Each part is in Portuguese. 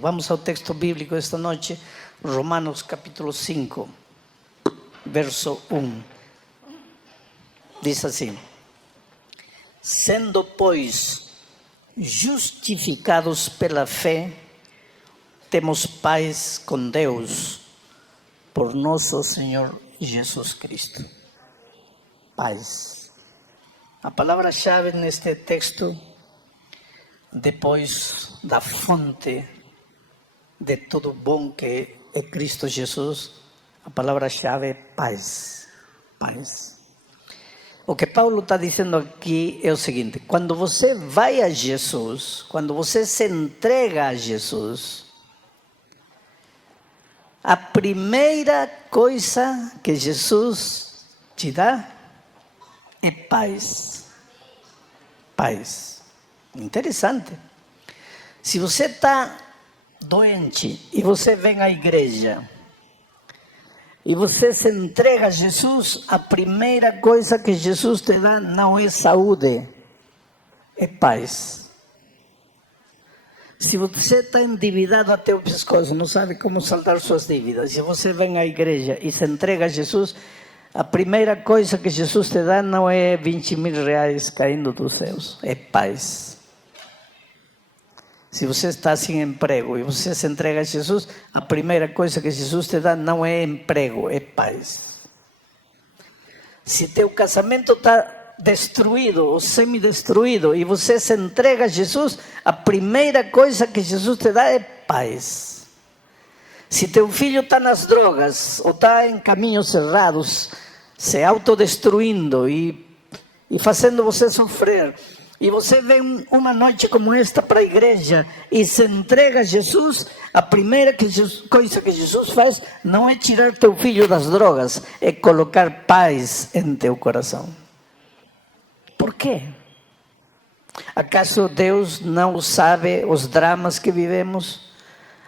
Vamos ao texto bíblico esta noite, Romanos capítulo 5, verso 1. Diz assim: sendo, pois, justificados pela fé, temos paz com Deus, por nosso Senhor Jesus Cristo. Paz. A palavra-chave neste texto, depois da fonte de tudo bom que é Cristo Jesus, a palavra-chave é paz. Paz. O que Paulo está dizendo aqui é o seguinte: quando você vai a Jesus, quando você se entrega a Jesus, a primeira coisa que Jesus te dá é paz. Paz. Interessante. Se você está doente e você vem à igreja e você se entrega a Jesus, a primeira coisa que Jesus te dá não é saúde, é paz. Se você está endividado até o pescoço, não sabe como saldar suas dívidas, se você vem à igreja e se entrega a Jesus, a primeira coisa que Jesus te dá não é 20 mil reais caindo dos céus, é paz. Se você está sem emprego e você se entrega a Jesus, a primeira coisa que Jesus te dá não é emprego, é paz. Se teu casamento está destruído ou semi-destruído e você se entrega a Jesus, a primeira coisa que Jesus te dá é paz. Se teu filho está nas drogas ou está em caminhos errados, se autodestruindo e fazendo você sofrer, e você vem uma noite como esta para a igreja e se entrega a Jesus, a primeira coisa que Jesus faz não é tirar teu filho das drogas, é colocar paz em teu coração. Por quê? Acaso Deus não sabe os dramas que vivemos?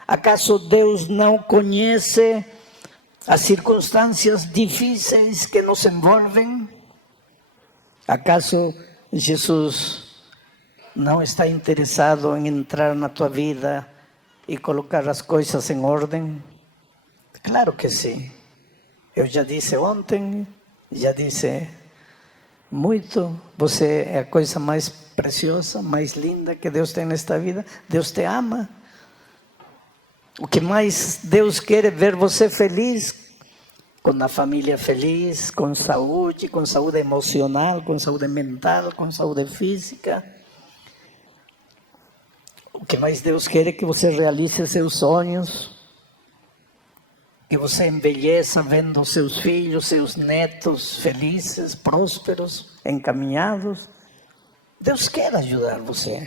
Acaso Deus não conhece as circunstâncias difíceis que nos envolvem? Acaso Jesus não está interessado em entrar na tua vida e colocar as coisas em ordem? Claro que sim. Eu já disse ontem, já disse muito, você é a coisa mais preciosa, mais linda que Deus tem nesta vida. Deus te ama. O que mais Deus quer é ver você feliz, com a família feliz, com saúde emocional, com saúde mental, com saúde física. O que mais Deus quer é que você realize seus sonhos, que você envelheça vendo seus filhos, seus netos felizes, prósperos, encaminhados. Deus quer ajudar você.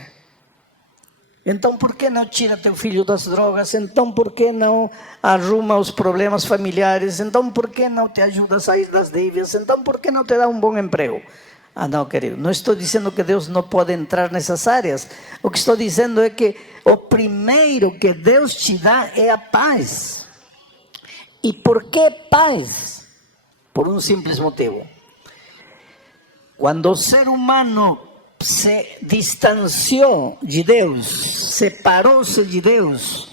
Então, por que não tira teu filho das drogas? Então, por que não arruma os problemas familiares? Então, por que não te ajuda a sair das dívidas? Então, por que não te dá um bom emprego? Ah, não, querido, não estou dizendo que Deus não pode entrar nessas áreas. O que estou dizendo é que o primeiro que Deus te dá é a paz. E por que paz? Por um simples motivo. Quando o ser humano se distanciou de Deus, separou-se de Deus,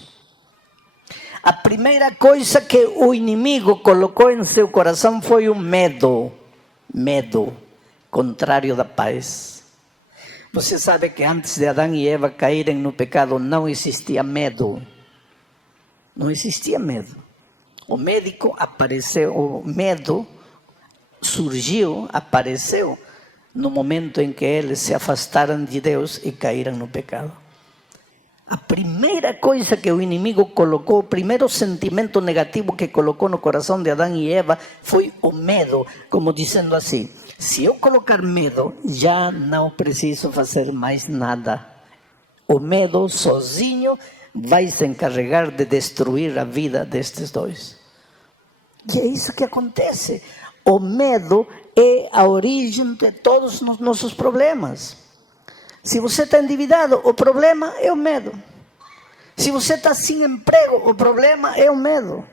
a primeira coisa que o inimigo colocou em seu coração foi o medo. Medo, contrário da paz. Você sabe que antes de Adão e Eva caírem no pecado, não existia medo. Não existia medo. O médico apareceu, o medo surgiu, apareceu no momento em que eles se afastaram de Deus e caíram no pecado. A primeira coisa que o inimigo colocou, o primeiro sentimento negativo que colocou no coração de Adão e Eva foi o medo, como dizendo assim: se eu colocar medo, já não preciso fazer mais nada. O medo sozinho vai se encarregar de destruir a vida destes dois. E é isso que acontece. O medo é a origem de todos os nossos problemas. Se você está endividado, o problema é o medo. Se você está sem emprego, o problema é o medo.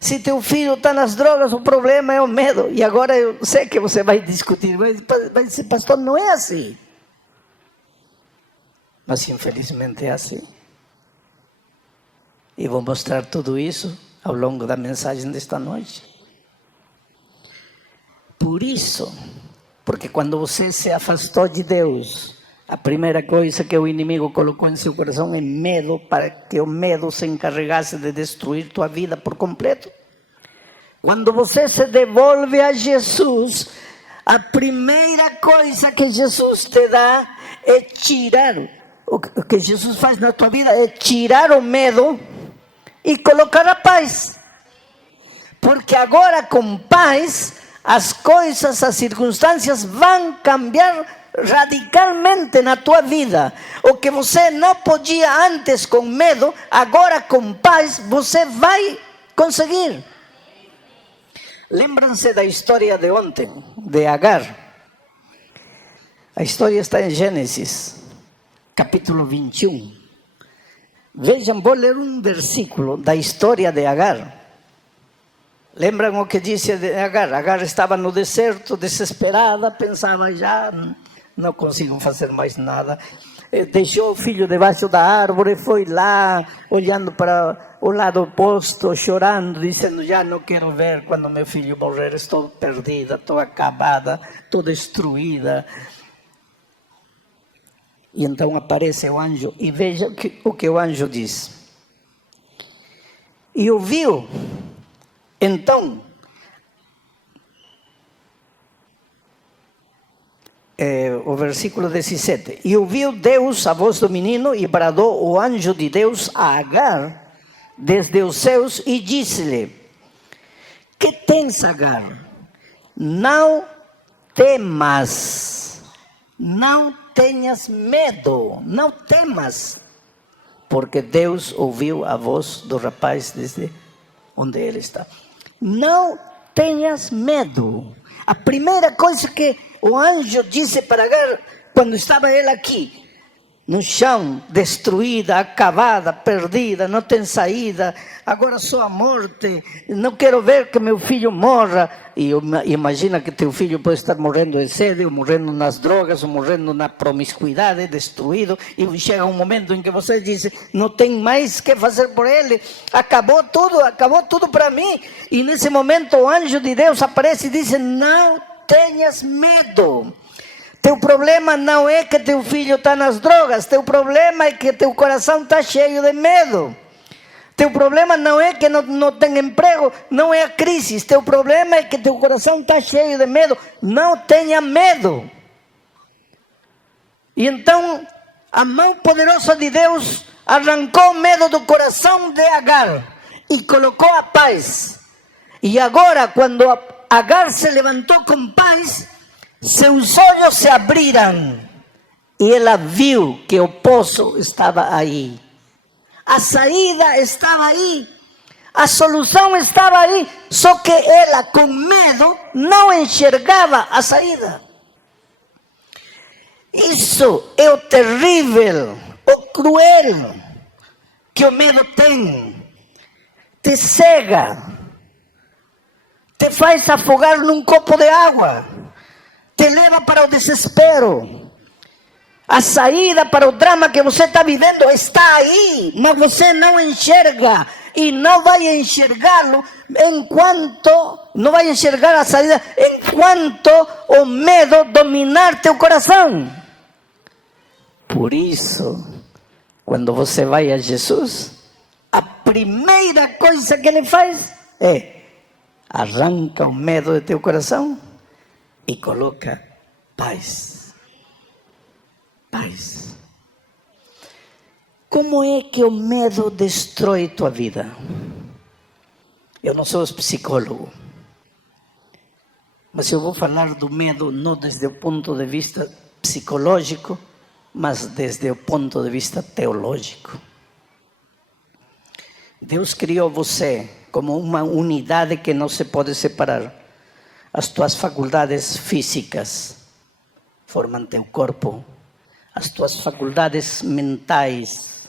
Se teu filho está nas drogas, o problema é o medo. E agora eu sei que você vai discutir, vai dizer: pastor, não é assim. Mas infelizmente é assim. E vou mostrar tudo isso ao longo da mensagem desta noite. Por isso, porque quando você se afastou de Deus, a primeira coisa que o inimigo colocou em seu coração é medo, para que o medo se encarregasse de destruir tua vida por completo. Quando você se devolve a Jesus, a primeira coisa que Jesus te dá é tirar, o que Jesus faz na tua vida é tirar o medo e colocar a paz. Porque agora com paz, as coisas, as circunstâncias vão cambiar radicalmente na tua vida. O que você não podia antes com medo, agora com paz você vai conseguir. Lembram-se da história de ontem, de Agar? A história está em Gênesis, capítulo 21. Vejam, vou ler um versículo da história de Agar. Lembram o que disse de Agar? Agar estava no deserto, desesperada, pensava, já não consigo fazer mais nada. Deixou o filho debaixo da árvore, foi lá, olhando para o lado oposto, chorando, dizendo, já não quero ver quando meu filho morrer, estou perdida, estou acabada, estou destruída. E então aparece o anjo, e veja o que o anjo diz. E ouviu, então, o versículo 17. E ouviu Deus a voz do menino, e bradou o anjo de Deus a Agar desde os céus, e disse-lhe, que tens, Agar? Não temas, não tenhas medo, não temas, porque Deus ouviu a voz do rapaz desde onde ele está. Não tenhas medo. A primeira coisa que o anjo disse para Agar, quando estava ele aqui, no chão, destruída, acabada, perdida, não tem saída, agora só a morte, não quero ver que meu filho morra. E imagina que teu filho pode estar morrendo de sede, ou morrendo nas drogas, ou morrendo na promiscuidade, destruído, e chega um momento em que você diz, não tem mais que fazer por ele, acabou tudo para mim. E nesse momento o anjo de Deus aparece e diz, não tenhas medo. Teu problema não é que teu filho está nas drogas, teu problema é que teu coração está cheio de medo. Teu problema não é que não tem emprego, não é a crise, teu problema é que teu coração está cheio de medo. Não tenha medo. E então a mão poderosa de Deus arrancou o medo do coração de Agar e colocou a paz. E agora, quando Agar se levantou com paz, seus olhos se abriram e ela viu que o poço estava aí. A saída estava aí. A solução estava aí. Só que ela, com medo, não enxergava a saída. Isso é o terrível, o cruel que o medo tem. Te cega. Te faz afogar num copo de água. Te leva para o desespero. A saída para o drama que você está vivendo está aí, mas você não enxerga. E não vai enxergá-lo não vai enxergar a saída enquanto o medo dominar teu coração. Por isso, quando você vai a Jesus, a primeira coisa que ele faz é arranca o medo de teu coração e coloca paz. Paz. Como é que o medo destrói tua vida? Eu não sou psicólogo, mas eu vou falar do medo não desde o ponto de vista psicológico, mas desde o ponto de vista teológico. Deus criou você como uma unidade que não se pode separar. As tuas faculdades físicas formam teu corpo. As tuas faculdades mentais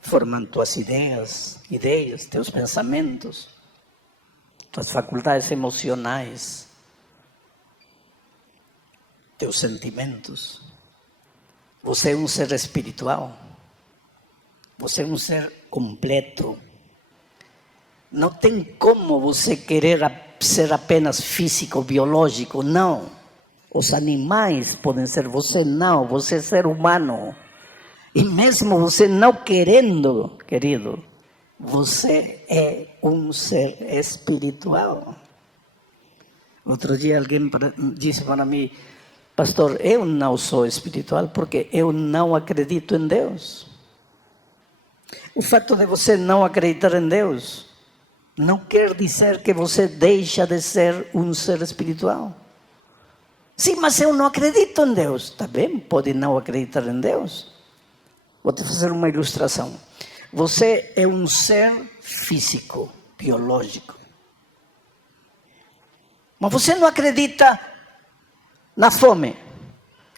formam tuas ideias, teus pensamentos. Tuas faculdades emocionais, teus sentimentos. Você é um ser espiritual. Você é um ser completo. Não tem como você querer ser apenas físico, biológico, não. Os animais podem ser, você não, você é ser humano. E mesmo você não querendo, querido, você é um ser espiritual. Outro dia alguém disse para mim, pastor, eu não sou espiritual porque eu não acredito em Deus. O fato de você não acreditar em Deus não quer dizer que você deixa de ser um ser espiritual. Sim, mas eu não acredito em Deus. Está bem, pode não acreditar em Deus. Vou te fazer uma ilustração. Você é um ser físico, biológico. Mas você não acredita na fome.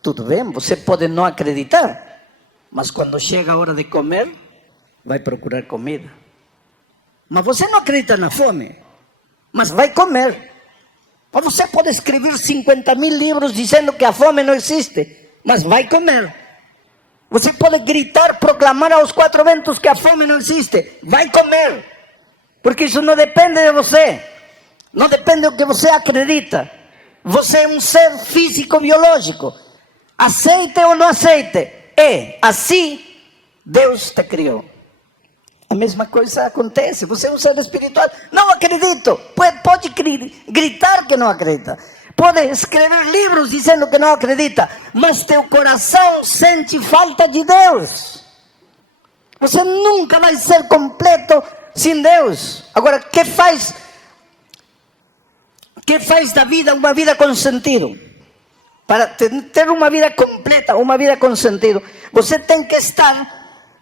Tudo bem, você pode não acreditar. Mas quando chega a hora de comer, vai procurar comida. Mas você não acredita na fome, mas vai comer. Mas você pode escrever 50.000 livros dizendo que a fome não existe, mas vai comer. Você pode gritar, proclamar aos quatro ventos que a fome não existe, vai comer. Porque isso não depende de você, não depende do que você acredita. Você é um ser físico, biológico. Aceite ou não aceite, é assim Deus te criou. A mesma coisa acontece, você é um ser espiritual, não acredito, pode gritar que não acredita, pode escrever livros dizendo que não acredita, mas teu coração sente falta de Deus. Você nunca vai ser completo sem Deus. Agora, o que faz da vida uma vida com sentido? Para ter uma vida completa, uma vida com sentido, você tem que estar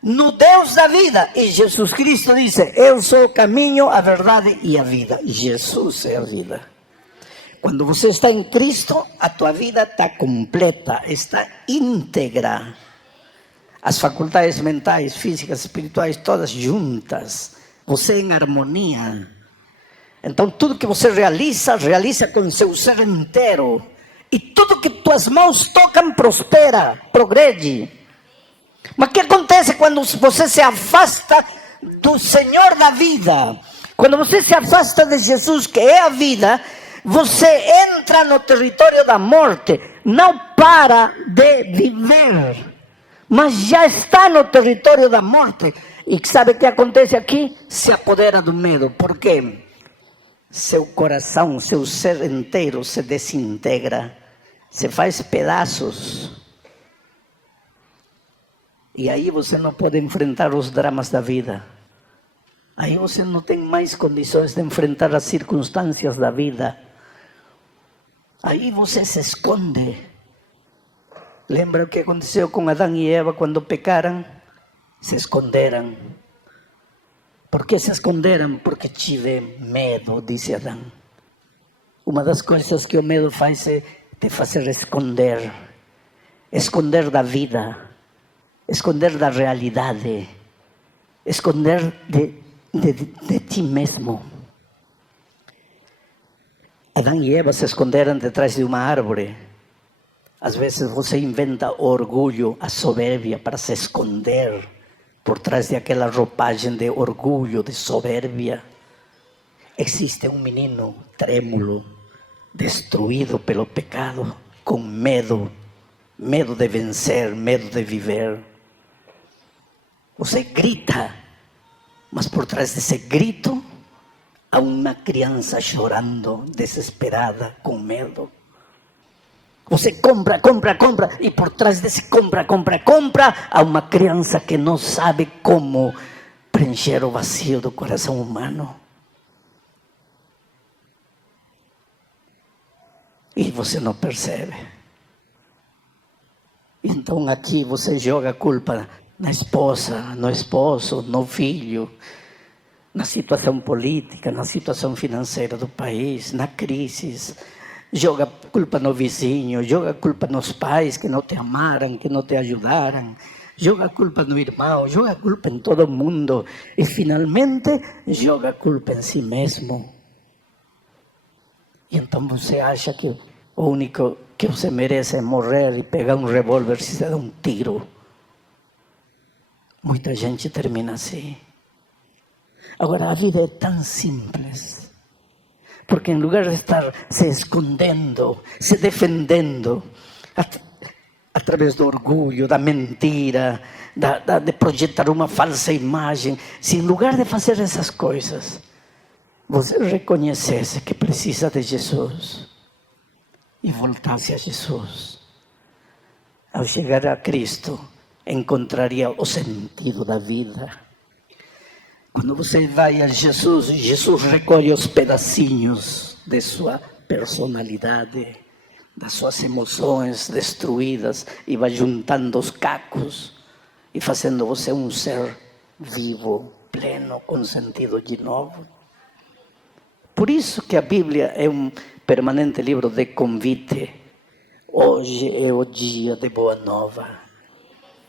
no Deus da vida. E Jesus Cristo disse, eu sou o caminho, a verdade e a vida. E Jesus é a vida. Quando você está em Cristo, a tua vida está completa, está íntegra. As faculdades mentais, físicas, espirituais, todas juntas. Você em harmonia. Então tudo que você realiza com seu ser inteiro. E tudo que tuas mãos tocam prospera, progrede. Mas o que acontece quando você se afasta do Senhor da vida? Quando você se afasta de Jesus, que é a vida, você entra no território da morte. Não para de viver, mas já está no território da morte. E sabe o que acontece aqui? Se apodera do medo. Por quê? Seu coração, seu ser inteiro se desintegra, se faz pedaços. E aí você não pode enfrentar os dramas da vida. Aí você não tem mais condições de enfrentar as circunstâncias da vida. Aí você se esconde. Lembra o que aconteceu com Adão e Eva quando pecaram? Se esconderam. Por que se esconderam? Porque tive medo, disse Adão. Uma das coisas que o medo faz é te fazer esconder. Esconder da vida. Esconder da realidade, esconder de ti mesmo. Adão e Eva se esconderam detrás de uma árvore. Às vezes você inventa o orgulho, a soberbia para se esconder por trás de aquela roupagem de orgulho, de soberbia. Existe um menino trêmulo, destruído pelo pecado, com medo de vencer, medo de viver. Você grita, mas por trás desse grito há uma criança chorando, desesperada, com medo. Você compra, e por trás desse compra, há uma criança que não sabe como preencher o vazio do coração humano. E você não percebe. Então aqui você joga a culpa na esposa, no esposo, no filho, na situação política, na situação financeira do país, na crise. Joga a culpa no vizinho, joga a culpa nos pais que não te amaram, que não te ajudaram. Joga a culpa no irmão, joga a culpa em todo mundo. E finalmente joga a culpa em si mesmo. E então você acha que o único que você merece é morrer e pegar um revólver e se dar um tiro. Muita gente termina assim. Agora, a vida é tão simples. Porque em lugar de estar se escondendo, se defendendo, através do orgulho, da mentira, de projetar uma falsa imagem, se em lugar de fazer essas coisas, você reconhecesse que precisa de Jesus e voltasse a Jesus, ao chegar a Cristo, encontraria o sentido da vida. Quando você vai a Jesus, Jesus recolhe os pedacinhos de sua personalidade, das suas emoções destruídas e vai juntando os cacos e fazendo você um ser vivo, pleno, com sentido de novo. Por isso que a Bíblia é um permanente livro de convite. Hoje é o dia de boa nova.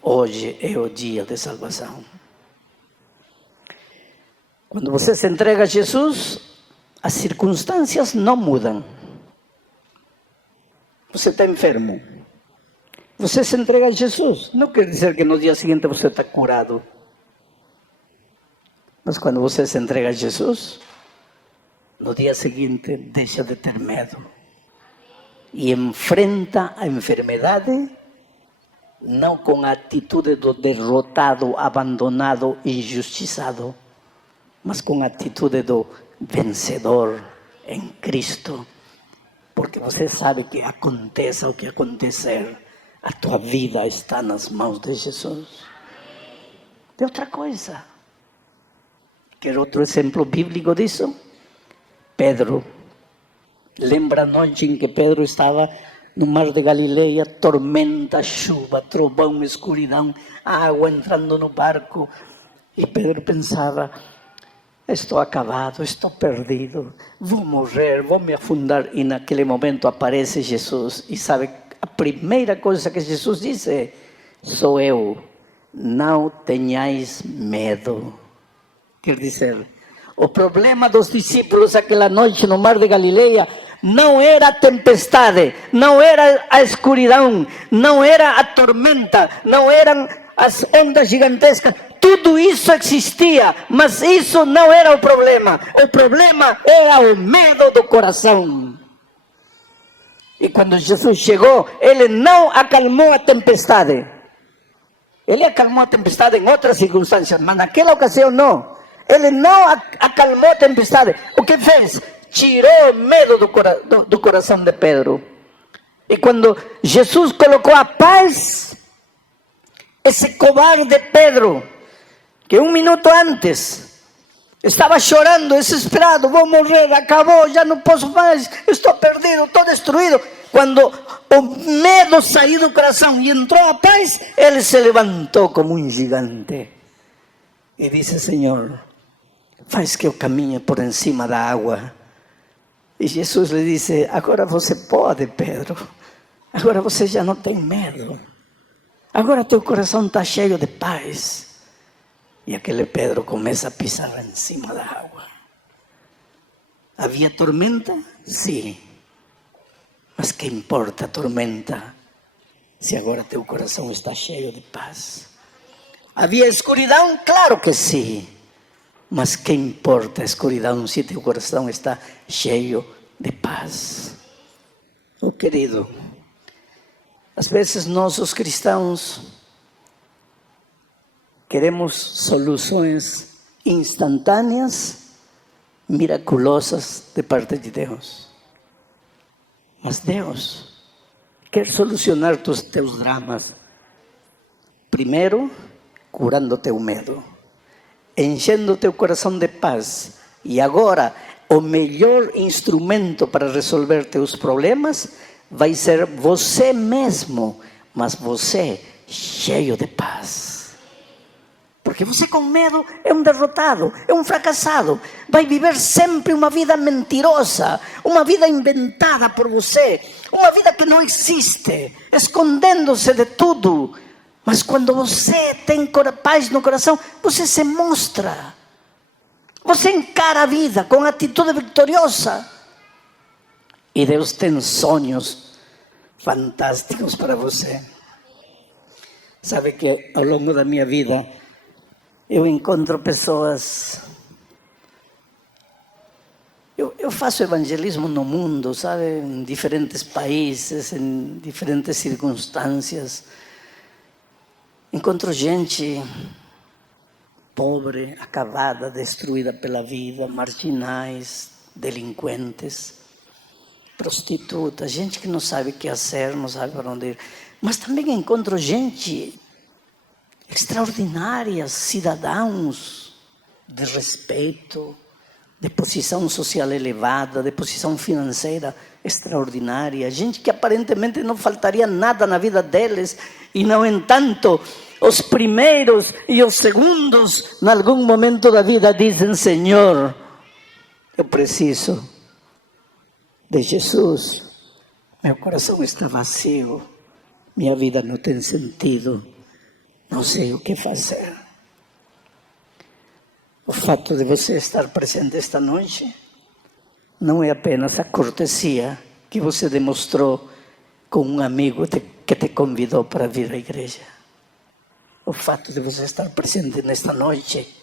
Hoje é o dia de salvação. Quando você se entrega a Jesus, as circunstâncias não mudam. Você está enfermo. Você se entrega a Jesus. Não quer dizer que no dia seguinte você está curado. Mas quando você se entrega a Jesus, no dia seguinte deixa de ter medo. E enfrenta a enfermidade, não com a atitude do derrotado, abandonado, injustiçado, mas com a atitude do vencedor em Cristo. Porque você sabe que aconteça o que acontecer, a tua vida está nas mãos de Jesus. Tem outra coisa. Quer outro exemplo bíblico disso? Pedro. Lembra a noite em que Pedro estava no mar de Galileia, tormenta, chuva, trovão, escuridão, água entrando no barco. E Pedro pensava: estou acabado, estou perdido, vou morrer, vou me afundar. E naquele momento aparece Jesus. E sabe, a primeira coisa que Jesus disse: sou eu, não tenhais medo. Quer dizer, o problema dos discípulos aquela noite no mar de Galileia não era a tempestade, não era a escuridão, não era a tormenta, não eram as ondas gigantescas. Tudo isso existia, mas isso não era o problema. O problema era o medo do coração. E quando Jesus chegou, ele não acalmou a tempestade. Ele acalmou a tempestade em outras circunstâncias, mas naquela ocasião não. Ele não acalmou a tempestade. O que fez? Tirou o medo do coração de Pedro. E quando Jesus colocou a paz, esse cobarde Pedro, que um minuto antes estava chorando, desesperado: vou morrer, acabou, já não posso mais, estou perdido, estou destruído. Quando o medo saiu do coração e entrou a paz, ele se levantou como um gigante e disse: Senhor, faz que eu caminhe por cima da água. E Jesus lhe disse: agora você pode, Pedro, agora você já não tem medo, agora teu coração está cheio de paz. E aquele Pedro começa a pisar em cima da água. Havia tormenta? Sim. Mas que importa a tormenta, se agora teu coração está cheio de paz? Havia escuridão? Claro que sim. Mas que importa a escuridão se teu coração está cheio de paz? Oh, querido, às vezes nós, os cristãos, queremos soluções instantâneas, miraculosas de parte de Deus. Mas Deus quer solucionar os teus dramas, primeiro curando teu medo, enchendo teu coração de paz. E agora, o melhor instrumento para resolver teus problemas vai ser você mesmo, mas você cheio de paz. Porque você com medo é um derrotado, é um fracassado. Vai viver sempre uma vida mentirosa, uma vida inventada por você, uma vida que não existe, escondendo-se de tudo. Mas quando você tem paz no coração, você se mostra. Você encara a vida com atitude vitoriosa. E Deus tem sonhos fantásticos para você. Sabe que ao longo da minha vida Eu encontro pessoas... Eu faço evangelismo no mundo, sabe? Em diferentes países, em diferentes circunstâncias. Encontro gente pobre, acabada, destruída pela vida, marginais, delinquentes, prostitutas, gente que não sabe o que fazer, não sabe para onde ir. Mas também encontro gente extraordinária, cidadãos de respeito, de posição social elevada, de posição financeira extraordinária, gente que aparentemente não faltaria nada na vida deles, e no entanto, os primeiros e os segundos, em algum momento da vida, dizem: Senhor, eu preciso de Jesus, meu coração está vazio, minha vida não tem sentido, não sei o que fazer. O fato de você estar presente esta noite não é apenas a cortesia que você demonstrou com um amigo que te convidou para vir à igreja. O fato de você estar presente nesta noite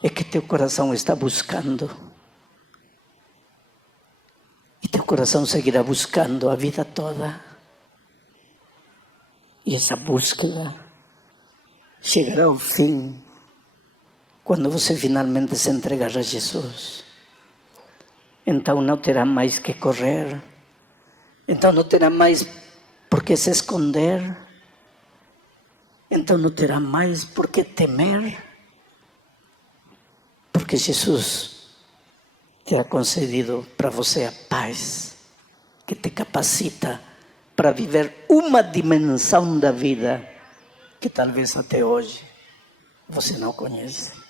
é que teu coração está buscando. E teu coração seguirá buscando a vida toda. E essa búsqueda chegará ao fim quando você finalmente se entregar a Jesus. Então não terá mais que correr. Então não terá mais por que se esconder. Então não terá mais por que temer. Porque Jesus terá concedido para você a paz que te capacita para viver uma dimensão da vida que talvez até hoje você não conhece.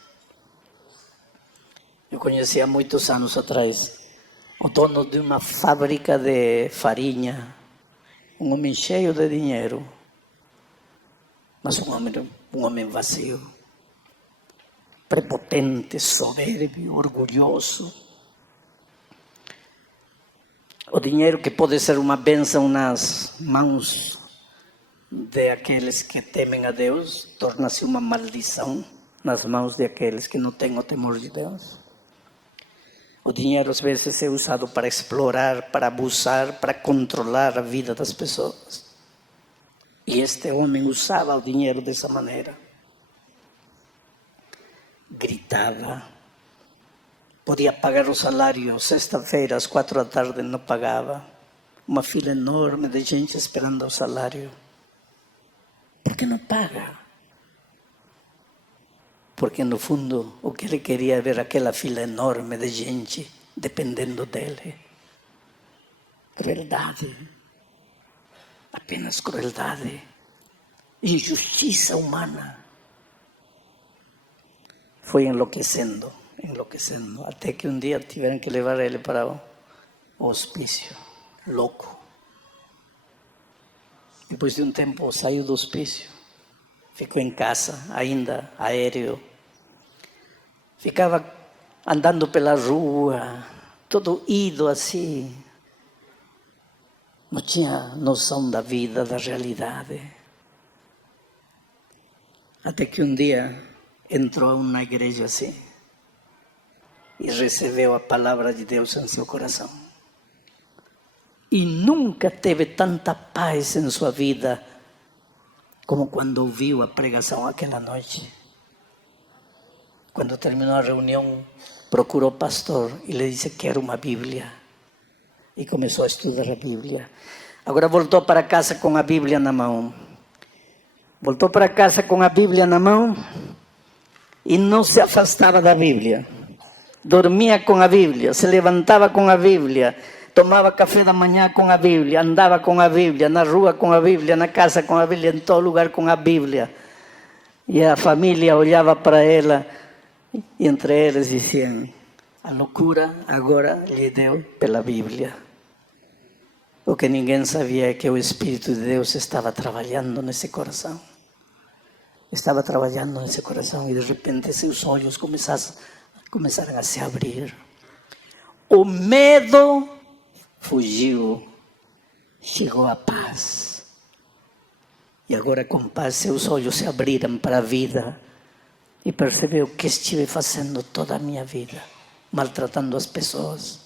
Eu conheci há muitos anos atrás o dono de uma fábrica de farinha, um homem cheio de dinheiro, mas um homem vazio, prepotente, soberbio, orgulhoso. O dinheiro que pode ser uma bênção nas mãos de aqueles que temem a Deus, torna-se uma maldição nas mãos de aqueles que não têm o temor de Deus. O dinheiro às vezes é usado para explorar, para abusar, para controlar a vida das pessoas. E este homem usava o dinheiro dessa maneira. Gritava. Podia pagar o salário, sexta-feira, às 4 da tarde, não pagava. Uma fila enorme de gente esperando o salário. Por que não paga? Porque, no fundo, o que ele queria era ver aquela fila enorme de gente dependendo dele. Crueldade. Apenas crueldade. Injustiça humana. Foi enlouquecendo, até que um dia tiveram que levar ele para o hospício, louco. Depois de um tempo saiu do hospício, ficou em casa, ainda aéreo. Ficava andando pela rua, todo ido assim. Não tinha noção da vida, da realidade. Até que um dia entrou na igreja assim e recebeu a palavra de Deus em seu coração. E nunca teve tanta paz em sua vida como quando ouviu a pregação aquela noite. Quando terminou a reunião, procurou o pastor e lhe disse: quero uma Bíblia. E começou a estudar a Bíblia. Agora voltou para casa com a Bíblia na mão. Voltou para casa com a Bíblia na mão e não se afastava da Bíblia. Dormia com a Bíblia, se levantava com a Bíblia, tomava café da manhã com a Bíblia, andava com a Bíblia, na rua com a Bíblia, na casa com a Bíblia, em todo lugar com a Bíblia. E a família olhava para ela e entre eles diziam: a loucura agora lhe deu pela Bíblia. O que ninguém sabia é que o Espírito de Deus estava trabalhando nesse coração. Estava trabalhando nesse coração e de repente seus olhos começaram a se abrir. O medo fugiu, chegou a paz. E agora com paz seus olhos se abriram para a vida, e percebeu que estive fazendo toda a minha vida, maltratando as pessoas,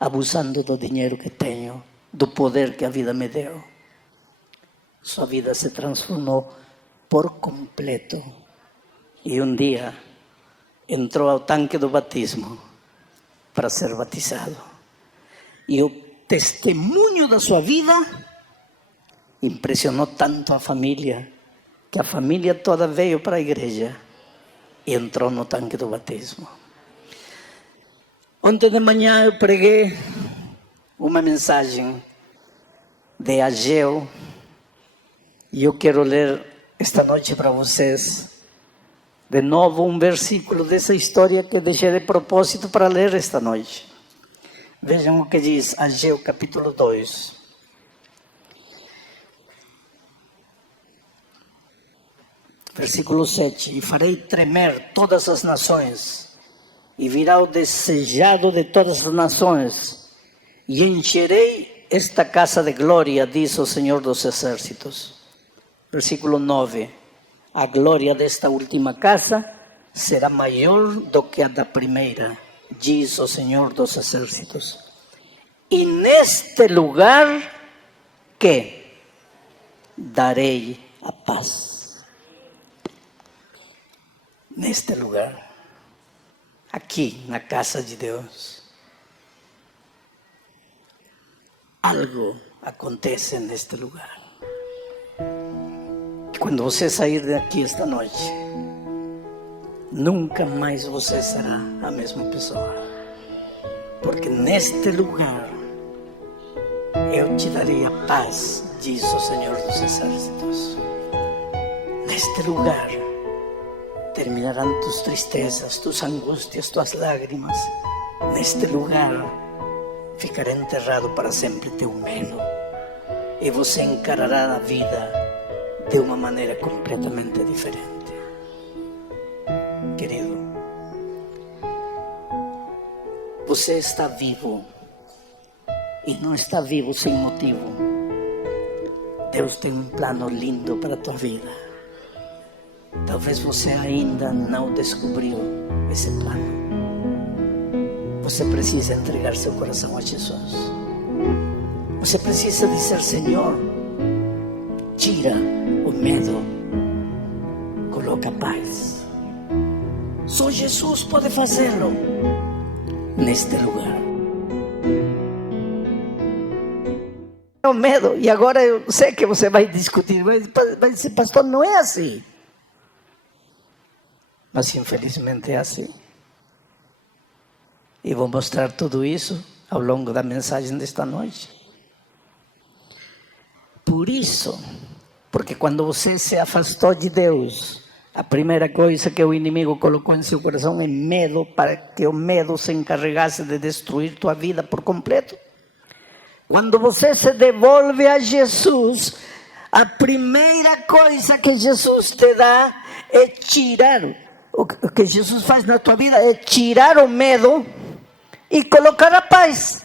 abusando do dinheiro que tenho, do poder que a vida me deu. Sua vida se transformou por completo. E um dia entrou ao tanque do batismo para ser batizado. E o testemunho da sua vida impressionou tanto a família, que a família toda veio para a igreja e entrou no tanque do batismo. Ontem de manhã eu preguei uma mensagem de Ageu e eu quero ler esta noite para vocês de novo um versículo dessa história que deixei de propósito para ler esta noite. Vejam o que diz Ageu capítulo 2. Versículo 7. E farei tremer todas as nações, e virá o desejado de todas as nações, e encherei esta casa de glória, diz o Senhor dos Exércitos. Versículo 9. A glória desta última casa será maior do que a da primeira, diz o Senhor dos Exércitos. E neste lugar que darei a paz. Neste lugar, aqui na casa de Deus, algo acontece neste lugar. Quando você sair daqui esta noite, nunca mais você será a mesma pessoa. Porque neste lugar, eu te darei a paz, diz o Senhor dos Exércitos. Neste lugar, terminarão tus tristezas, tus angústias, tuas lágrimas. Neste lugar, ficará enterrado para sempre teu medo. E você encarará a vida de uma maneira completamente diferente. Querido, você está vivo e não está vivo sem motivo. Deus tem um plano lindo para a tua vida. Talvez você ainda não descobriu esse plano. Você precisa entregar seu coração a Jesus. Você precisa dizer: Senhor, tira o medo, coloca paz. Só Jesus pode fazê-lo neste lugar. O medo, e agora eu sei que você vai discutir, vai dizer: pastor, não é assim. Mas infelizmente é assim. E vou mostrar tudo isso ao longo da mensagem desta noite. Por isso, porque quando você se afastou de Deus, a primeira coisa que o inimigo colocou em seu coração é medo, para que o medo se encarregasse de destruir tua vida por completo. Quando você se devolve a Jesus, a primeira coisa que Jesus te dá é tirar. O que Jesus faz na tua vida é tirar o medo e colocar a paz.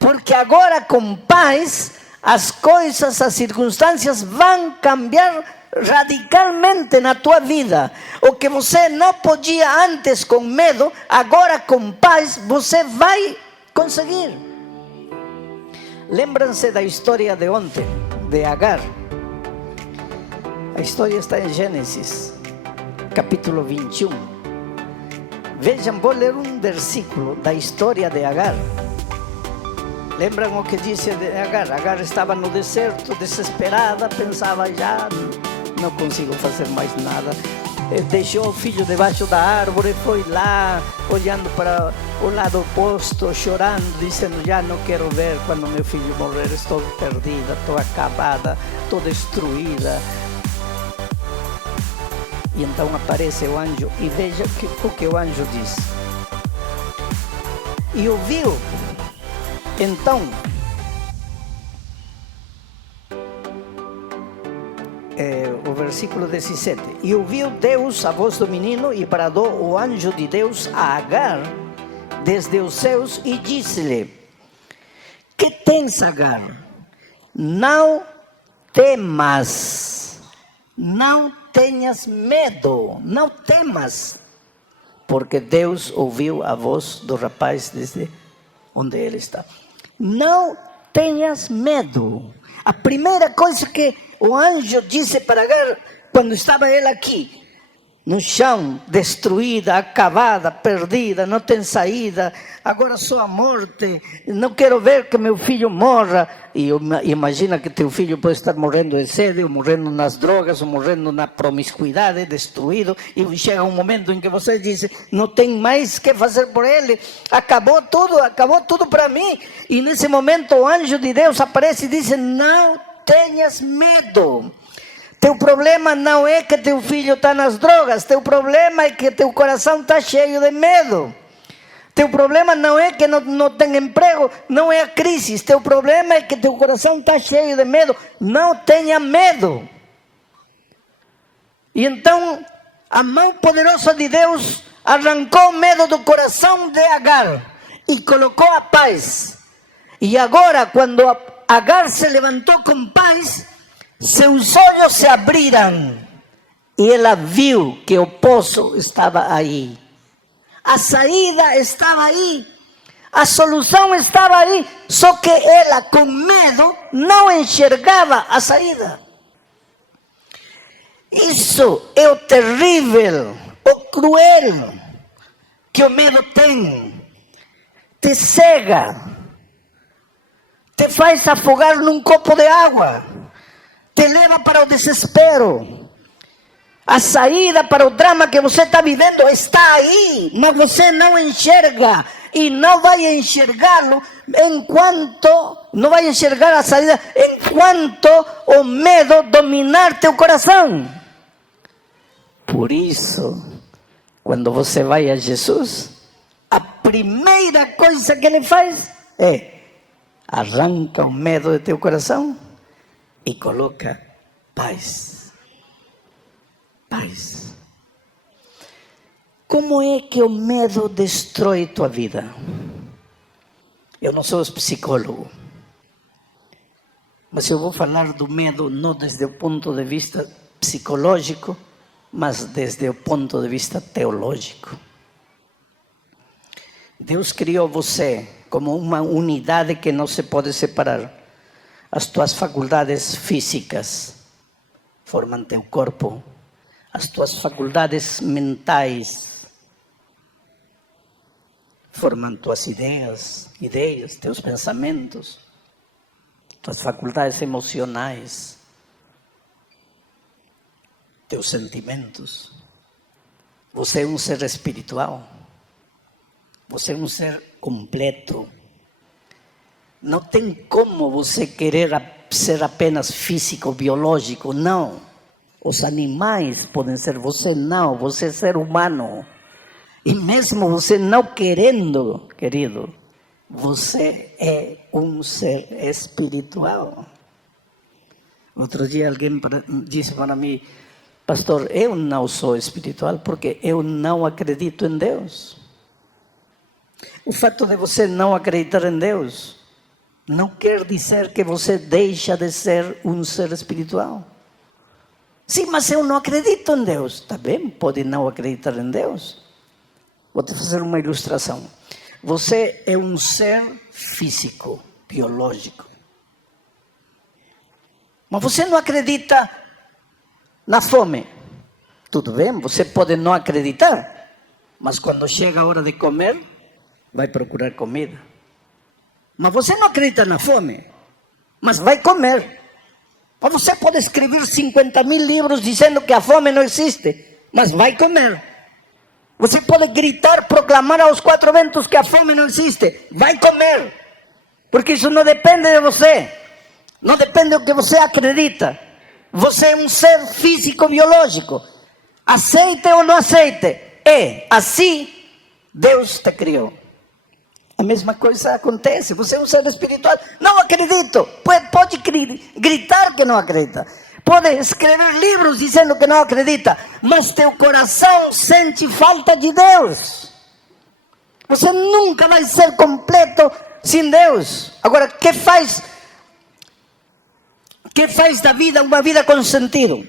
Porque agora com paz, as coisas, as circunstâncias vão cambiar radicalmente na tua vida. O que você não podia antes com medo, agora com paz você vai conseguir. Lembram-se da história de ontem, de Agar. A história está em Gênesis capítulo 21. Vejam, vou ler um versículo da história de Agar. Lembram o que disse de Agar? Agar estava no deserto, desesperada, pensava: já não consigo fazer mais nada. Deixou o filho debaixo da árvore, foi lá, olhando para o lado oposto, chorando, dizendo: já não quero ver quando meu filho morrer, estou perdida, estou acabada, estou destruída. E então aparece o anjo, e veja o que o anjo diz. E ouviu, então, o versículo 17. E ouviu Deus a voz do menino, e bradou o anjo de Deus a Agar desde os céus, e disse-lhe: que tens, Agar? Não temas. Não tenhas medo, não temas, porque Deus ouviu a voz do rapaz desde onde ele está. Não tenhas medo. A primeira coisa que o anjo disse para Agar, quando estava ele aqui, no chão, destruída, acabada, perdida, não tem saída, agora só a morte, não quero ver que meu filho morra. E imagina que teu filho pode estar morrendo de sede, ou morrendo nas drogas, ou morrendo na promiscuidade, destruído, e chega um momento em que você diz, não tem mais que fazer por ele, acabou tudo para mim. E nesse momento o anjo de Deus aparece e diz, não tenhas medo. Teu problema não é que teu filho está nas drogas, teu problema é que teu coração está cheio de medo. Teu problema não é que não tem emprego, não é a crise, teu problema é que teu coração está cheio de medo. Não tenha medo. E então a mão poderosa de Deus arrancou o medo do coração de Agar e colocou a paz. E agora, quando Agar se levantou com paz, seus olhos se abriram e ela viu que o poço estava aí. A saída estava aí. A solução estava aí. Só que ela, com medo, não enxergava a saída. Isso é o terrível, o cruel que o medo tem. Te cega. Te faz afogar num copo de água. Te leva para o desespero. A saída para o drama que você está vivendo está aí, mas você não enxerga. E não vai enxergá-lo não vai enxergar a saída enquanto o medo dominar teu coração. Por isso, quando você vai a Jesus, a primeira coisa que ele faz é arranca o medo de teu coração e coloca paz. Paz. Como é que o medo destrói tua vida? Eu não sou psicólogo, mas eu vou falar do medo não desde o ponto de vista psicológico, mas desde o ponto de vista teológico. Deus criou você como uma unidade que não se pode separar. As tuas faculdades físicas formam teu corpo. As tuas faculdades mentais formam tuas ideias, teus pensamentos. Tuas faculdades emocionais, teus sentimentos. Você é um ser espiritual. Você é um ser completo. Não tem como você querer ser apenas físico, biológico, não. Os animais podem ser, você não, você é ser humano. E mesmo você não querendo, querido, você é um ser espiritual. Outro dia alguém disse para mim, pastor, eu não sou espiritual porque eu não acredito em Deus. O fato de você não acreditar em Deus não quer dizer que você deixa de ser um ser espiritual. Sim, mas eu não acredito em Deus. Está bem, pode não acreditar em Deus. Vou te fazer uma ilustração. Você é um ser físico, biológico. Mas você não acredita na fome. Tudo bem, você pode não acreditar. Mas quando chega a hora de comer, vai procurar comida. Mas você não acredita na fome, mas vai comer. Mas você pode escrever 50.000 livros dizendo que a fome não existe, mas vai comer. Você pode gritar, proclamar aos quatro ventos que a fome não existe, vai comer. Porque isso não depende de você, não depende do que você acredita. Você é um ser físico, biológico. Aceite ou não aceite, é assim Deus te criou. A mesma coisa acontece. Você é um ser espiritual. Não acredito. Pode gritar que não acredita. Pode escrever livros dizendo que não acredita. Mas teu coração sente falta de Deus. Você nunca vai ser completo sem Deus. Agora, que faz da vida uma vida com sentido?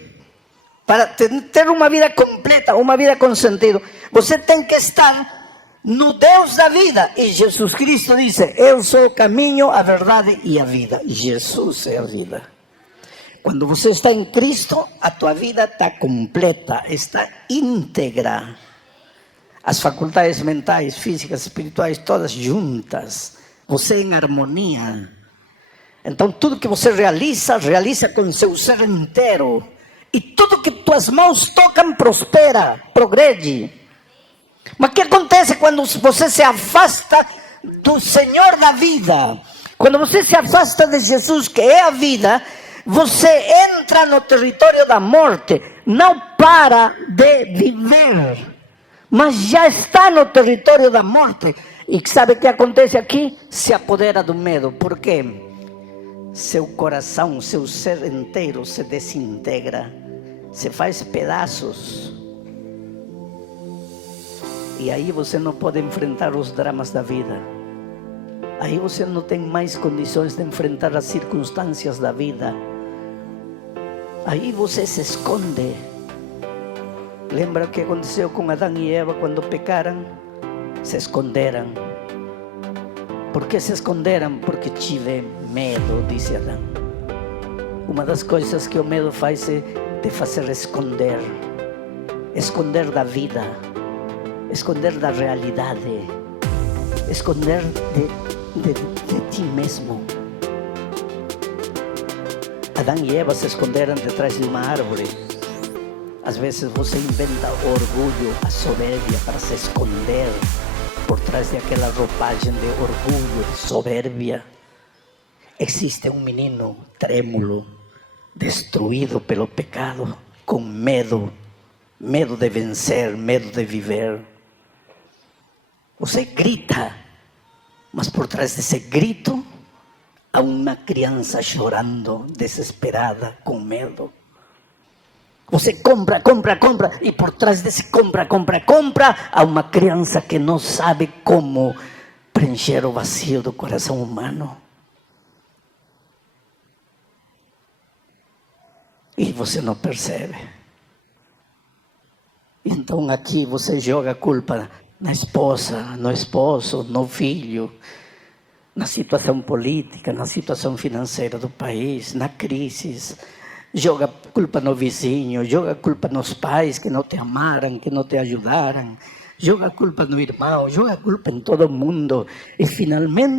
para ter uma vida completa, uma vida com sentido, você tem que estar no Deus da vida. E Jesus Cristo disse: eu sou o caminho, a verdade e a vida. Jesus é a vida. Quando você está em Cristo, a tua vida está completa, está íntegra. As faculdades mentais, físicas, espirituais, todas juntas. Você em harmonia. Então tudo que você realiza com seu ser inteiro. E tudo que tuas mãos tocam prospera, progrede. Mas o que acontece quando você se afasta do Senhor da vida? Quando você se afasta de Jesus, que é a vida, você entra no território da morte. Não para de viver, mas já está no território da morte. E sabe o que acontece aqui? Se apodera do medo. Por quê? Seu coração, seu ser inteiro se desintegra, se faz pedaços. E aí você não pode enfrentar os dramas da vida. Aí você não tem mais condições de enfrentar as circunstâncias da vida. Aí você se esconde. Lembra o que aconteceu com Adão e Eva quando pecaram? Se esconderam. Por que se esconderam? Porque tive medo, disse Adão. Uma das coisas que o medo faz é te fazer esconder. Esconder da vida. Esconder da realidade. Esconder de ti mesmo. Adão e Eva se esconderam detrás de uma árvore. Às vezes você inventa o orgulho, a soberbia para se esconder por trás daquela roupagem de orgulho, de soberbia. Existe um menino trêmulo, destruído pelo pecado, com medo de vencer, medo de viver. Você grita, mas por trás desse grito há uma criança chorando, desesperada, com medo. Você compra, e por trás desse compra, há uma criança que não sabe como preencher o vazio do coração humano. E você não percebe. Então aqui você joga a culpa na esposa, no esposo, no filho, na situação política, na situação financeira do país, na crise. Joga culpa no vizinho, joga culpa nos pais que não te amaram, que não te ajudaram. Joga culpa no irmão, joga culpa em todo mundo. E finalmente